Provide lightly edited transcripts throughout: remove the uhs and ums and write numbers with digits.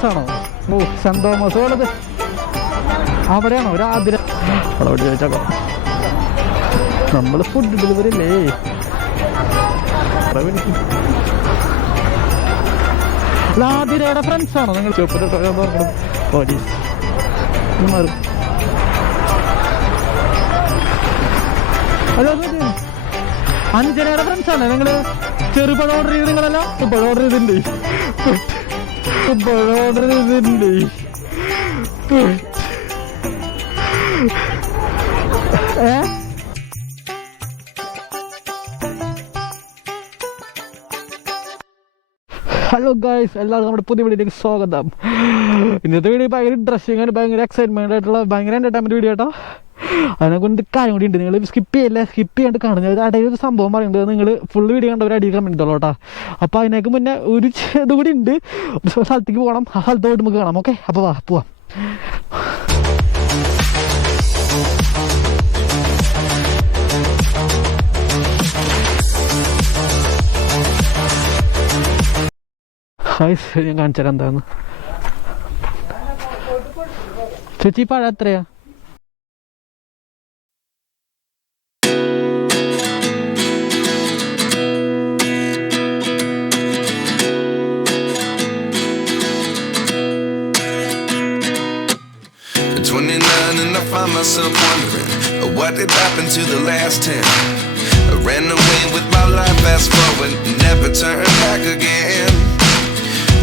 Friends ആണോ? ഓ saint Thomas ഉള്ളത് അവിടെയാണോ? ഒരു ആതിര അവിടെ ചോദിച്ചോക്കാം. നമ്മൾ ഫുഡ് ഡെലിവറി അല്ലേ? ആതിരയുടെ ഫ്രണ്ട്സ് ആണോ നിങ്ങൾ? പോലീസ് മാറും. ഹലോ, അഞ്ജനയുടെ ഫ്രണ്ട്സ് ആണോ നിങ്ങള്? ചെറുപഴം ഓർഡർ ചെയ്ത് നിങ്ങളല്ല? പഴം ഓർഡർ ചെയ്തിട്ടുണ്ട്. പഴം ഓർഡർ ചെയ്തിട്ടുണ്ട്. ഹലോ ഗായ്സ്, എല്ലാവർക്കും നമ്മുടെ പുതിയ വീഡിയോയിലേക്ക് സ്വാഗതം. ഇന്നത്തെ വീഡിയോ ഭയങ്കര ഇൻട്രസ്റ്റിംഗ് ആണ്, ഭയങ്കര എക്സൈറ്റ്മെന്റ് ആയിട്ടുള്ള ഭയങ്കര എന്റർടൈൻമെന്റ് വീഡിയോ കേട്ടോ. അതിനെക്കൊണ്ട് കാര്യം കൂടി ഉണ്ട്, നിങ്ങൾ സ്കിപ്പ് ചെയ്യാണ്ട് കാണുന്നത്. ഇടയിൽ ഒരു സംഭവം പറയുന്നത് നിങ്ങൾ ഫുൾ വീഡിയോ കണ്ടവർ അടിയിൽ കമന്റ് ഇട്ടോളൂ കേട്ടോ. അപ്പോൾ അതിനേക്ക് മുന്നേ ഒരു ഇത് കൂടി ഉണ്ട്, സ്ഥലത്തേക്ക് പോകണം. ആ സ്ഥലത്ത് പോയിട്ട് നമുക്ക് കാണാം. ഓക്കെ, അപ്പോൾ വാ പോവാം. ഞാൻ കാണിച്ചാൽ എന്താന്ന്. ചേച്ചി പഴം എത്രയാ? Find myself wondering what did happen to the last 10. I ran away with my life, fast forward, never turn back again.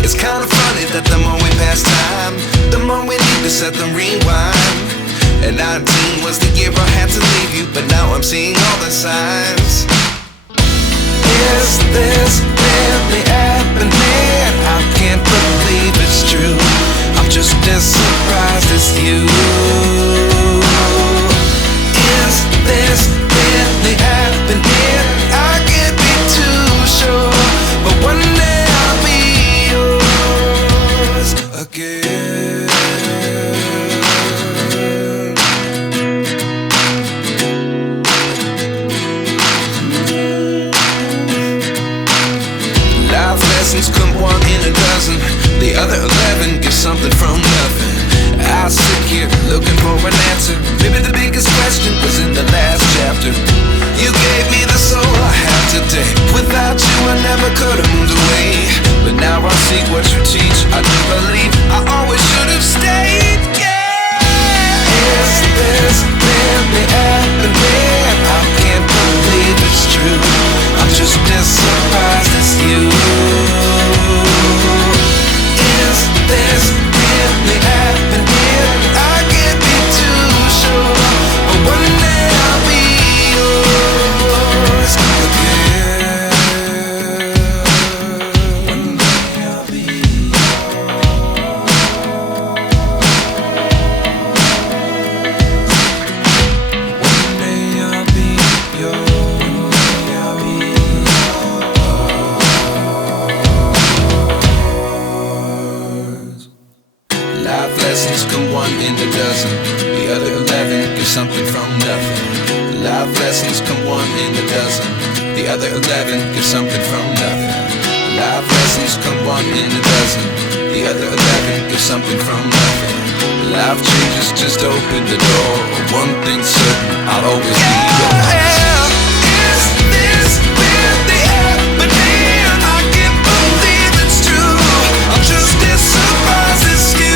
It's kind of funny that the more we pass time, the more we need to set the rewind. And 19 was the year I had to leave you, but now I'm seeing all the signs. Is this really happening? I can't believe it's true. I'm just as surprised as you. Is this really happening? I can't be too sure, but one day I'll be yours again. Life lessons come one in a dozen. The other 11 give something from nothing. I sit here looking for an answer. Maybe the biggest question was in the last chapter. You gave me the soul I have today. Without you I never could have moved away. But now I see what you teach. I do believe I always should have stayed. Yeah. Is this really happening? I can't believe it's true. I'm just as surprised as you. Is this really happening? I can't be too sure, but one day I'll be yours again. One day I'll be yours. One day I'll be yours. I'll be yours. Life lessons come one in a dozen. The other 11 give something from nothing. Life lessons come one in a dozen. The other 11 give something from nothing. Life lessons come one in a dozen. The other 11 give something from nothing. Life changes, just open the door. One thing's certain, I'll always be yours. Is this really happening? I can't believe it's true. I'm just as surprised as you.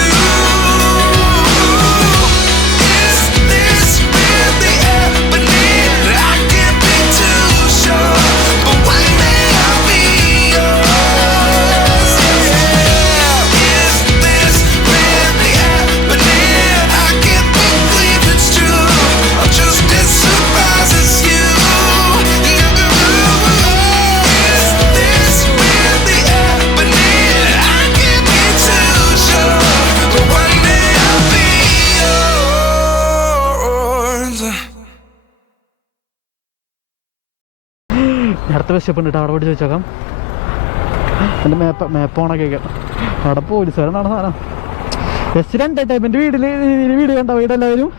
അടുത്ത വിശപ്പുണ്ടിട്ട് അവിടെ പോയിട്ട് ചോദിച്ചേക്കാം. എൻ്റെ map ഓണൊക്കെ കേൾക്കാം. അവിടെ പോലീസുകാരനാണ് സാധനം. Just ഒരു entertainment video കണ്ട വീടെല്ലാവരും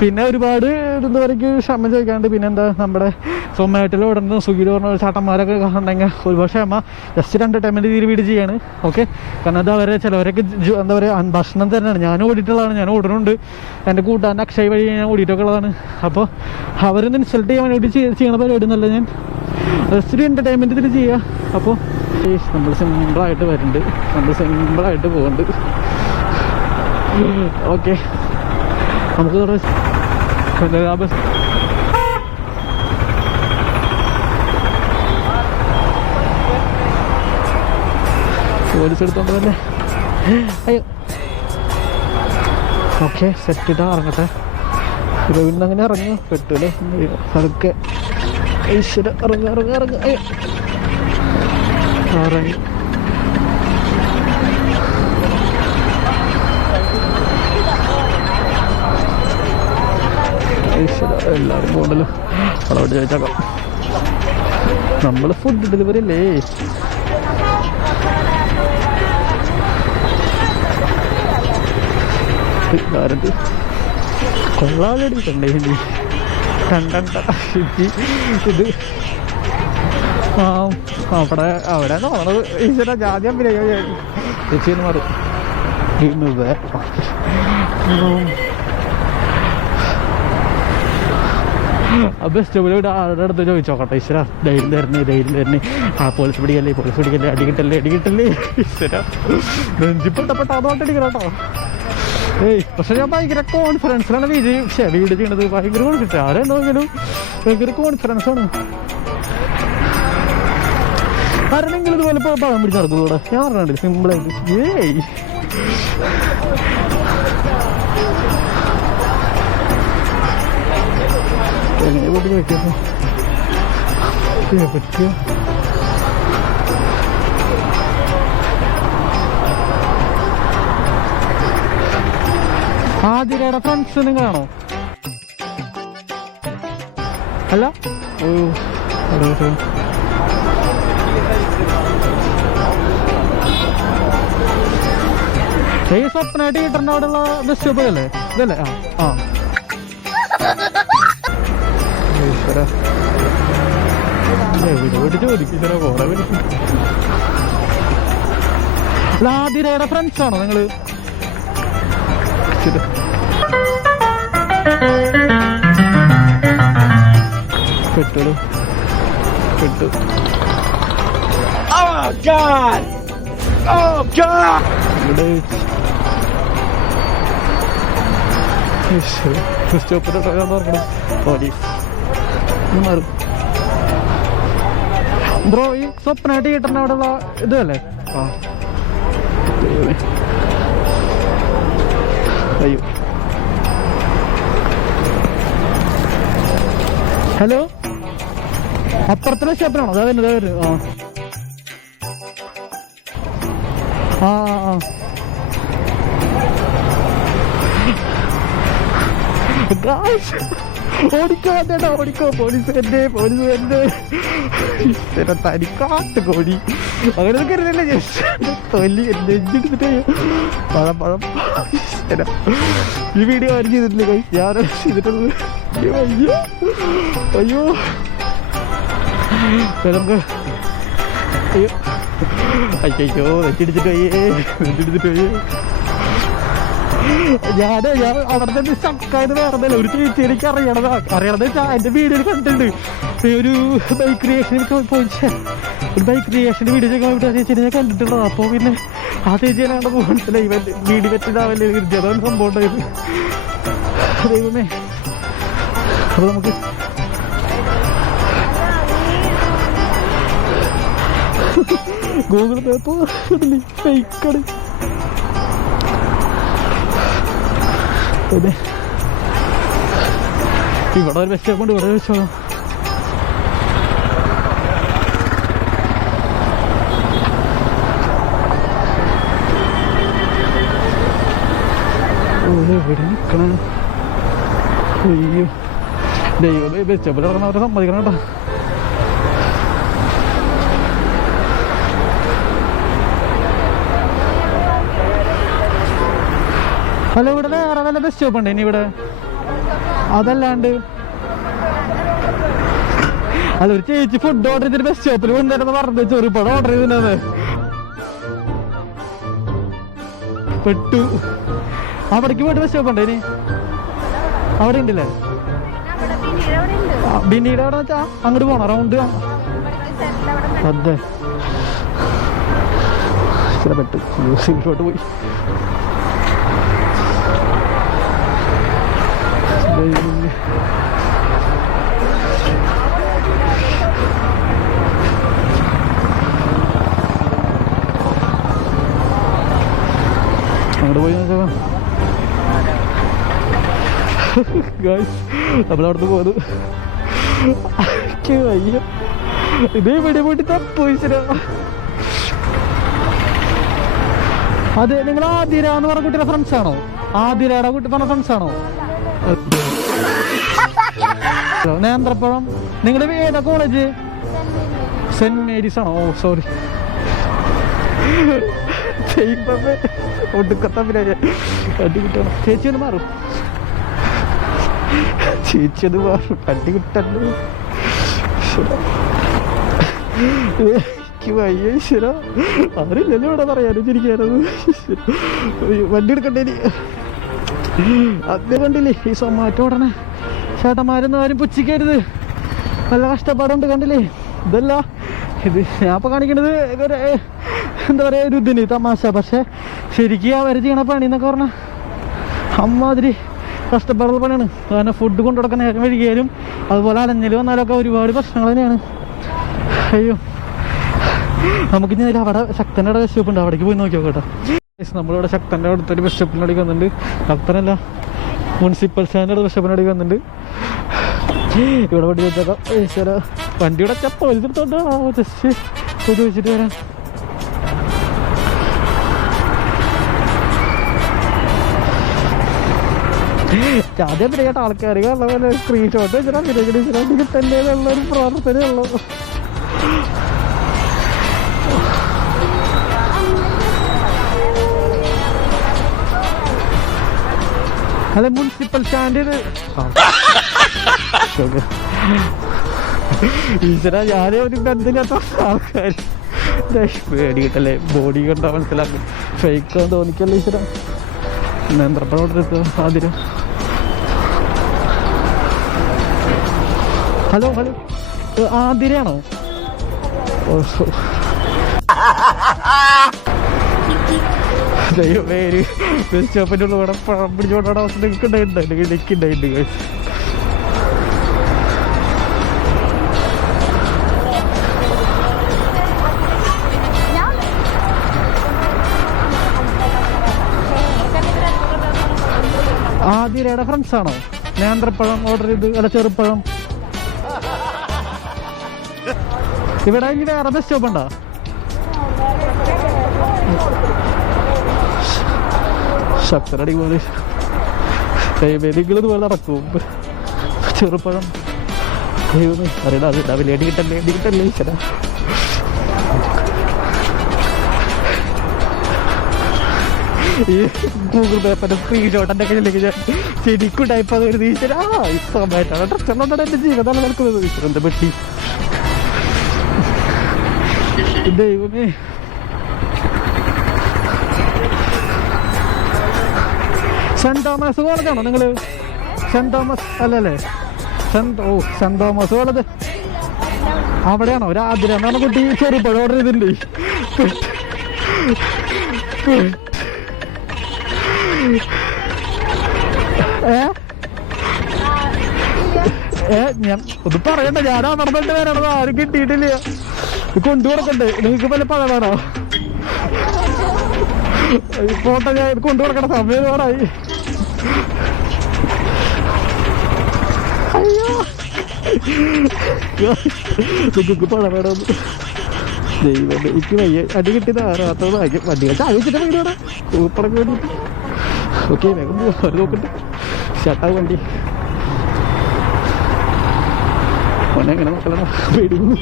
പിന്നെ ഒരുപാട് എന്താ പറയുക ക്ഷമ ചോദിക്കാണ്ട് പിന്നെ എന്താ നമ്മുടെ സൊമാറ്റോയിൽ ഓടുന്ന സ്വിഗ്ഗിയിൽ പറഞ്ഞ ചേട്ടന്മാരൊക്കെ ഉണ്ടെങ്കിൽ ഒരുപാട് ക്ഷമ. ജസ്റ്റ് എൻ്റർടൈൻമെൻറ്റ് രീതിയിൽ വീട് ചെയ്യാണ്. ഓക്കെ, കാരണം അത് അവരെ ചിലവരൊക്കെ എന്താ പറയുക ഭക്ഷണം തന്നെയാണ്. ഞാൻ ഓടിയിട്ടുള്ളതാണ്, ഞാൻ ഓടുന്നുണ്ട്. എൻ്റെ കൂട്ടുകാരൻ അക്ഷയ് വഴി ഞാൻ ഓടിയിട്ടൊക്കെ ഉള്ളതാണ്. അപ്പോൾ അവരൊന്ന് ഇൻസൾട്ട് ചെയ്യാൻ വേണ്ടി ചെയ്യണ പരിപാടി എന്നല്ല, ഞാൻ ജസ്റ്റ് ഒരു എൻ്റർടൈൻമെൻറ്റ് ഇതിൽ ചെയ്യുക. അപ്പോൾ നമ്മൾ സിമ്പിളായിട്ട് വരുന്നുണ്ട്, നമ്മൾ സിമ്പിളായിട്ട് പോകുന്നുണ്ട്. ഓക്കെ, നമുക്ക് ബസ് പോലീസ് എടുത്തോണ്ട് തന്നെ. അയ്യോ, ഓക്കെ സെറ്റ് ഇട്ടാ ഇറങ്ങട്ടെ. പിന്നെ അങ്ങനെ ഇറങ്ങുക പെട്ടൂലേ അതൊക്കെ. ഈശ്വര ഇറങ്ങുക ഇറങ്ങുക ഇറങ്ങുക. അയ്യോ ഇറങ്ങി. എല്ലാവരും പോകണ്ടല്ലോ, അവിടെ ചോദിച്ചേക്കാം. നമ്മൾ ഫുഡ് ഡെലിവറി അല്ലേ? കൊള്ളാലടിക്കണ്ടേ ഇത് അവിടെ തോന്നണത്. ഈശ്വര ജാദ്യം ചേച്ചിന്ന് മാറും. ബെസ്റ്റ് ഇവിടെ ആരുടെ അടുത്ത് ചോദിച്ചോക്കട്ടെ. ഈശ്വര ധൈര്യം തരണേ. ആ പോലീസ് പിടിക്കല്ലേ അടികിട്ടല്ലേ. ഈശ്വര നെഞ്ചിപ്പെട്ടപ്പെട്ട അതോട്ട് അടിക്കണം കേട്ടോ. പക്ഷെ ഞാൻ ഭയങ്കര കോൺഫിഡൻസിലാണ് വീട് ചെയ്യണത്. ഭയങ്കര കോൺഫിഡൻസ്. ആരെന്തെങ്കിലും ഭയങ്കര കോൺഫിഡൻസാണ്. ആരെങ്കിലും ഇതുപോലെ പഴം പിടിച്ച് നടക്കുന്നൂടെ? ഞാൻ പറഞ്ഞില്ല സിമ്പിളായിട്ട്. എങ്ങനെ പോയിട്ട് ചോദിക്കാം പറ്റിയോ? ആതിരയുടെ ഫ്രണ്ട്സ് നിങ്ങളാണോ? അല്ല, ഈ സ്വപ്നമായിട്ട് കിട്ടേണ്ട അവിടെയുള്ള ബസ് സ്റ്റോപ്പ് അല്ലേ ഇതല്ലേ? ആ ഈശ്വര എവിടെ ചോദിക്കും കുറെ വിളിക്കും. ആതിരയുടെ ഫ്രണ്ട്സ് ആണോ നിങ്ങള്? പെട്ടു. സ്റ്റോപ്പിന്റെ പോലീസ് മാറും. ബ്രോ ഈ സ്വപ്നമായിട്ട് തിയേറ്ററിന് അവിടെയുള്ള ഇതല്ലേ? അയ്യോ ഹലോ, അപ്പുറത്തുള്ള സ്റ്റോപ്പിനാണോ? അതാ വരുന്നത്. ആ ഓടിക്കോ ചേട്ടാ ഓടിക്കോ. പോലീസ് എന്റെ തനിക്കാട്ട് കോടി അങ്ങനെ കരുതല്ലേ തൊല്ലി എന്റെ എഞ്ചെടുത്തിട്ട് പഴം. ഈ വീഡിയോ ആരും ചെയ്തിട്ടില്ല കൈ, ഞാനാണ് ചെയ്തിട്ടുള്ളത്. അയ്യോ നമുക്ക് അയ്യോ നെറ്റിടിച്ചിട്ട് പോയേ. ഞാൻ അവിടെ സ്റ്റക്കായത് വേറെ ഒരു ചേച്ചി എനിക്ക് അറിയണത് വെച്ചാൽ എന്റെ വീഡിയോയിൽ കണ്ടിട്ടുണ്ട്. ഒരു ബൈക്ക് ക്രിയേഷൻ വീഡിയോ ചെയ്യാൻ ചേച്ചിനെ ഞാൻ കണ്ടിട്ടുള്ളത്. അപ്പൊ പിന്നെ ആ ചേച്ചിയാണ് മനസ്സിലായി വീഡിയോ പറ്റിയതാവല്ലേ അതാണ് സംഭവം ഉണ്ടായത്. ദൈവമേ, അപ്പൊ നമുക്ക് ഗൂഗിൾ മാപ്പ് ഫേക്കാണ്. ഇവിടെ ഒരു ബസ് സ്റ്റോപ്പുണ്ട്, ഇവിടെ വെച്ചോളൂ. എവിടെ നിൽക്കണ? അയ്യോ ദൈവമേ, ബസ് സ്റ്റോപ്പിൽ ഇറങ്ങുന്നവരെ സമ്മതിക്കണം കേട്ടോ. ഹലോ, ഇവിടെ വേറെ വല്ല ബസ് സ്റ്റോപ്പ് ഉണ്ട് ഇനി ഇവിടെ? അതല്ലാണ്ട് അല്ല, ഒരു ചേച്ചി ഫുഡ് ഓർഡർ ചെയ്തിട്ട് ബസ് സ്റ്റോപ്പിൽ കൊണ്ടുവരുന്ന പറഞ്ഞു ചെറുപ്പടം ഓർഡർ ചെയ്തിട്ടുണ്ടത് പെട്ടു. അവിടേക്ക് പോയിട്ട് ബസ് സ്റ്റോപ്പ് ഉണ്ടോ ഇനി? അവിടെ ഉണ്ടല്ലേ? ബിനീടെ അവിടെ വെച്ചാ അങ്ങോട്ട് പോണം റൗണ്ട്. അതെ പെട്ടു യൂസിലോട്ട് പോയി. അങ്ങോട്ട് പോയി നോക്കാം. നമ്മളവിടുന്ന് പോകുന്നു. അയ്യോ ഇതേ ഇവിടെ പോയിട്ട് തപ്പോയിച്ചോ. അതെ, നിങ്ങൾ ആതിര എന്ന് പറഞ്ഞ കുട്ടിയുടെ ഫ്രണ്ട്സ് ആണോ? ആതിരയുടെ കുട്ടി പറഞ്ഞ ഫ്രണ്ട്സ് ആണോ? നേന്ത്രപ്പഴം. നിങ്ങൾ ഏതാ കോളേജ്? സെന്റ് മേരീസ് ആണോ? ഓ സോറി. ഒടുക്കത്തമ്മില്ല അടി കിട്ടണം. ചേച്ചി ഒന്ന് മാറും, ചേച്ചി ഒന്ന് മാറും. അടി കിട്ടല്ലോ. വയ്യേശ്വര ആരില്ലല്ലോ ഇവിടെ പറയാനും ചിരിക്കാനത്. വണ്ടി എടുക്കണ്ടേ? അത് കണ്ടില്ലേ ഈ സൊമാറ്റോ ഉടനെ ചേട്ടന്മാരൊന്നും ആരും പുച്ഛിക്കരുത്. നല്ല കഷ്ടപ്പാടുണ്ട് കണ്ടില്ലേ. ഇതല്ല ഇത് ഞാൻ ഇപ്പൊ കാണിക്കണത് എന്താ പറയാ ഒരു ഇതിന് തമാശ. പക്ഷെ ശരിക്കും അവര് ചെയ്യണ പണി എന്നൊക്കെ പറഞ്ഞാൽ അമ്മാതിരി കഷ്ടപ്പാടുള്ള പണിയാണ്. കാരണം ഫുഡ് കൊണ്ടുകൊടുക്കാൻ നേരം വൈകിയാലും അതുപോലെ അലഞ്ഞല് വന്നാലൊക്കെ ഒരുപാട് പ്രശ്നങ്ങൾ തന്നെയാണ്. അയ്യോ, നമുക്ക് ഇനി അവിടെ ശക്തൻ്റെ ബസ് സ്റ്റോപ്പ് ഉണ്ട്, അവിടേക്ക് പോയി നോക്കി നോക്കട്ടെ. നമ്മളിവിടെ ശക്തൻ്റെ അടുത്തൊരു ബസ് സ്റ്റോപ്പിനടിക്ക് വന്നിട്ടുണ്ട്. ശക്തനല്ല, മുനിസിപ്പൽ സ്റ്റാൻഡേർഡ് ബസ് സ്റ്റോപ്പിനടിക്ക് വന്നിട്ടുണ്ട്. ഇവിടെ വണ്ടി വെച്ചേക്കാം. ഈശ്വര വണ്ടിയുടെ പോലീസ് എടുത്തോണ്ടോ ജസ്റ്റ് ചോദിച്ചിട്ട് വരാം. ആദ്യം പ്രിയട്ട ആൾക്കാർ ഉള്ള പോലെ സ്ക്രീൻഷോട്ട് വെച്ചിട്ടാ പിന്നെ കിട്ടല്ലേ എന്നുള്ളൊരു പ്രാർത്ഥനയുള്ളൂ. അല്ല മുനിസിപ്പൽ സ്റ്റാൻഡ് ഈശ്വര ഞാനേ ഒരു ബന്ധമില്ലാത്ത ആൾക്കാർ പേടി കിട്ടല്ലേ. ബോഡി കണ്ടാ മനസ്സിലാക്കും, ഫേക്കാന്ന് തോന്നിക്കല്ലേ ഈശ്വര. നേന്ത്രപ്പഴം ആതിര. Hello hello, ആതിരയാണോ? പേര് ബസ് സ്റ്റോപ്പിൻ്റെ ഉള്ള ഇവിടെ പഴം പിടിച്ചോണ്ടാണ് അവസ്ഥ എനിക്കുണ്ടായിട്ടുണ്ട്. ആതിരയുടെ ഫ്രണ്ട്സ് ആണോ? നേന്ത്രപ്പഴം ഓർഡർ ചെയ്ത് അല്ല ചെറുപ്പഴം. ഇവിടെ ഇനി വേറെ ബസ് സ്റ്റോപ്പ് ഉണ്ടോ? ശക്തരടി പോലെ നിങ്ങളിതുപോലെ നടക്കും. ചെറുപ്പഴം അറിയണ അത് ഡബിൾ അടി കിട്ടല്ലേ ഈശ്വര. ഈ ഗൂഗിൾ പേപ്പറിന്റെ സ്ക്രീൻഷോട്ട് എൻ്റെ കയ്യിലേക്ക് ഞാൻ ശരിക്കും ടൈപ്പ് അത് ഒരു ഈശ്വര. സമയത്താണ് ഡ്രസ്സുള്ളതാണ് എൻ്റെ ജീവിതം നടക്കുന്നത്. ഈശ്വരൻ്റെ പെട്ടി ദൈവമേ. സെന്റ് തോമസ് കോളേജാണോ നിങ്ങൾ? സെന്റ് തോമസ് അല്ലല്ലേ? സെന്റ് തോമസ് കോളേജ് അവിടെയാണോ? ഒരു ആതിര എന്നാണ് കുട്ടി ചെറുപ്പഴം ഓർഡർ ചെയ്തിട്ടുണ്ട്. ഞാൻ ഒന്ന് പറയണ്ട, ഞാനാ പറഞ്ഞിട്ട് വരണത്. ആരും കിട്ടിയിട്ടില്ല. കൊണ്ടുകൊടുക്കണ്ടേ? നിങ്ങൾക്ക് പല പഴമാണോ? ഫോട്ടോ ഞാൻ കൊണ്ടുകൊടുക്കണ സമയം വേണമായി. അയ്യോ നിങ്ങൾക്ക് പഴം വേണമെന്ന് ദൈവം. എനിക്ക് വയ്യ. അടി കിട്ടിയത് ആറാത്ത ഭാഗ്യം. വണ്ടികൾ ചാവിച്ചിട്ട് വീടാണ് സൂപ്പറൊക്കെ വേണ്ടിയിട്ട്. ഓക്കെ വേഗം പോവാ. നോക്കട്ടെ ഷട്ടാ വണ്ടി മോനെ എങ്ങനെ നോക്കലോ പേടിക്കുന്നു.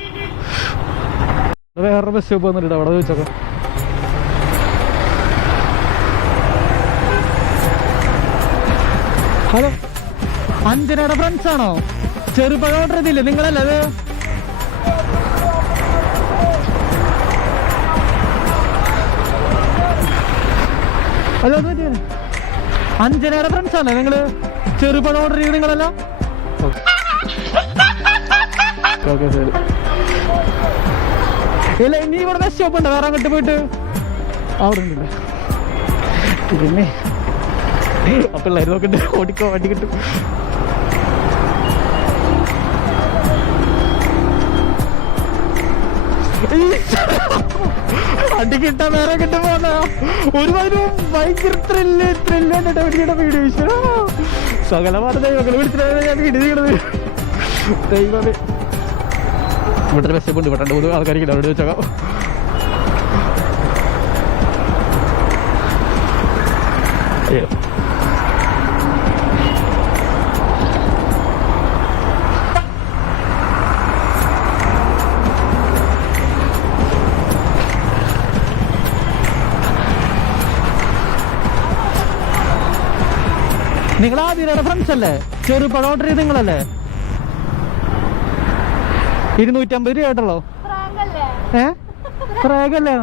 വേറെ ബസ് സ്റ്റോപ്പ് വന്നിട്ട് അവിടെ ചോദിച്ചോക്കാം. ഹലോ അഞ്ജനയുടെ ഫ്രണ്ട്സ് ആണോ? ചെറുപഴം ഓർഡർ ചെയ്തില്ലേ നിങ്ങളല്ലേ അത്? ഹലോ അഞ്ജനയുടെ ഫ്രണ്ട്സ് ആണോ നിങ്ങള്? ചെറുപഴം ഓർഡർ ചെയ്ത് നിങ്ങളല്ല? ഓക്കെ ശരി. ഇല്ല ഇനി ഇവിടെ ബസ് സ്റ്റോപ്പ് ഉണ്ട്, വേറെ അങ്ങോട്ട് പോയിട്ട് അവിടെ ഉണ്ടല്ലേ. പിന്നെ പിള്ളേർ നോക്കട്ടെ, ഓടിക്കോ വണ്ടി കിട്ടും. അടി കിട്ടാൻ വേറെ കിട്ടാൻ പോന്ന ഒരുപാട് ഭയങ്കര ത്രില്ലിയുടെ വീഡിയോ സകലമായ ദൈവങ്ങളെ വിളിച്ചിട്ടാണ് ഞാൻ വീഡിയോ ചെയ്യണത്. ദൈവമേ ഇവിടെ ബസ് കൊണ്ട് ഇവിടെ 2-3 ആൾക്കാർക്ക് അവിടെ വെച്ചേക്കാം. അയ്യോ നിങ്ങൾ ആദ്യയുടെ ഫ്രണ്ട്സ് അല്ലേ? ചെറുപഴം ഓർഡർ ചെയ്ത് നിങ്ങളല്ലേ? 250 രൂപ കേട്ടല്ലോ. ഫ്രാഗല്ലേ?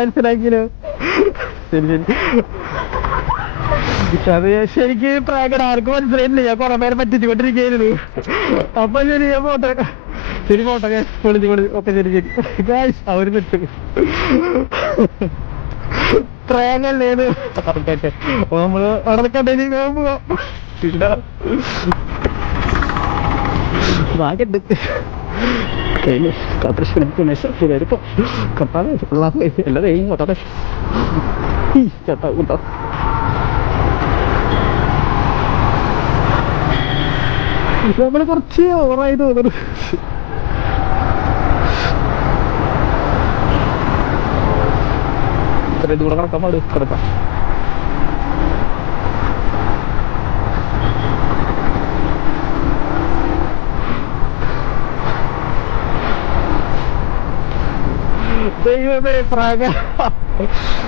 മനസ്സിലാക്കിയല്ലോ. ശരി ശരി. അത് ശരിക്ക് പ്രാഗഡ് ആർക്കും മനസ്സിലായില്ല. ഞാൻ കുറെ പേരെ പറ്റിച്ചുകൊണ്ടിരിക്കുന്നു. അപ്പൊ ശരി ഞാൻ പോട്ടെ. ശരി പോട്ടെ, വിളിച്ച് ഓക്കെ ശരി ശരി. അവര് പറ്റും പ്രാഗല്ലേന്ന് നമ്മള് അവിടെ കണ്ടു പോവാം. ഭാഗ്യണ്ട് എല്ലാരെയും കൊട്ടെ ചേട്ടാ കൂട്ടോ. നമ്മള് കുറച്ച് ഓവറായി തോന്നുന്നു. ഇത്രയും ദൂരം കിടക്കാൻ പാട് കിടക്കാം. ദൈവമേ പ്രാഗ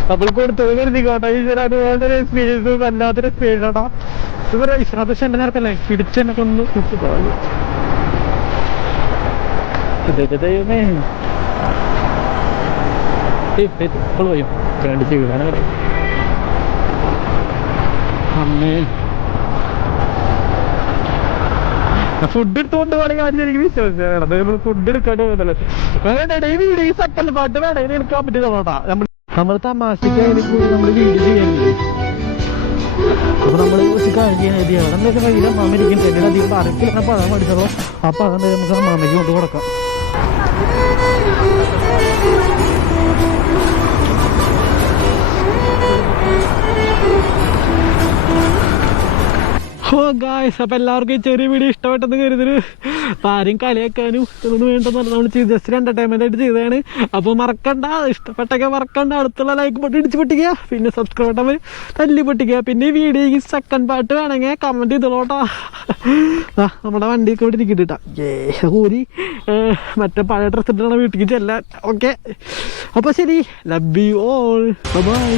നമ്മൾ കൊടുത്തത് കരുതിക്കോട്ടെ. ഈശ്വരാണ് വേണ്ടൊരു എക്സ്പീരിയൻസ്, വല്ലാത്തൊരു എക്സ്പീരിയൻസ് ആട്ടോ. ഇവരെ ഇഷ്ടാദശ എന്റെ നേരത്തല്ലേ പിടിച്ചെന്നെ കൊന്ന് ദൈവമേ പോയും കണ്ടിച്ച് വീഴാനേ. അമ്മേ ഫുഡ് എടുത്തുകൊണ്ട് പോകണമെങ്കിൽ ആദ്യം എനിക്ക് വിശ്വസിച്ചാണ്. ഫുഡ് എടുക്കാണ്ട് പോകുന്നല്ലോ. ഈ സെക്കൻഡ് പാട്ട് വേണം എടുക്കാൻ പറ്റിയതോട്ടാ. നമ്മൾ തമാശക്ക് നമ്മൾ വീഡിയോ ചെയ്യാനില്ലേ. അപ്പൊ നമ്മള് കുറച്ച് കാര്യം എന്തൊക്കെ കയ്യിൽ അമ്മാമ ഇരിക്കും. തന്നെ അധികം അരക്കിലാണ് പഴം പഠിച്ചോളൂ. ആ പഴം നമുക്ക് അമ്മാമയ്ക്ക് കൊണ്ട് കൊടുക്കാം. ഓ ഗായ്സ്, അപ്പൊ എല്ലാവർക്കും ഈ ചെറിയ വീഡിയോ ഇഷ്ടപ്പെട്ടെന്ന് കരുതല്. അപ്പൊ ആരും കളിയാക്കാനും ഇതൊന്നും വേണ്ടെന്ന് നമ്മൾ ജസ്റ്റ് എന്റർടൈൻമെന്റ് ആയിട്ട് ചെയ്തതാണ്. അപ്പോൾ മറക്കണ്ട, ഇഷ്ടപ്പെട്ടൊക്കെ മറക്കണ്ട, അടുത്തുള്ള ലൈക്ക് ബട്ടൺ ഇടിച്ച് പൊട്ടിക്കുക, പിന്നെ സബ്സ്ക്രൈബ് ബട്ടൺ തല്ലി പൊട്ടിക്കുക. പിന്നെ ഈ വീഡിയോക്ക് സെക്കൻഡ് പാർട്ട് വേണമെങ്കിൽ കമന്റ് ചെയ്തോളൂട്ടാ. നമ്മുടെ വണ്ടിയൊക്കെ ഇവിടെ ഇരിക്കിട്ടാ കൂരി മറ്റേ പഴയ ഡ്രസ് ഇട്ടാണ് വീട്ടിലേക്ക് ചെല്ലാൻ. ഓക്കെ, അപ്പോൾ ശരി, ലവ് യു ഓൾ, ബൈ.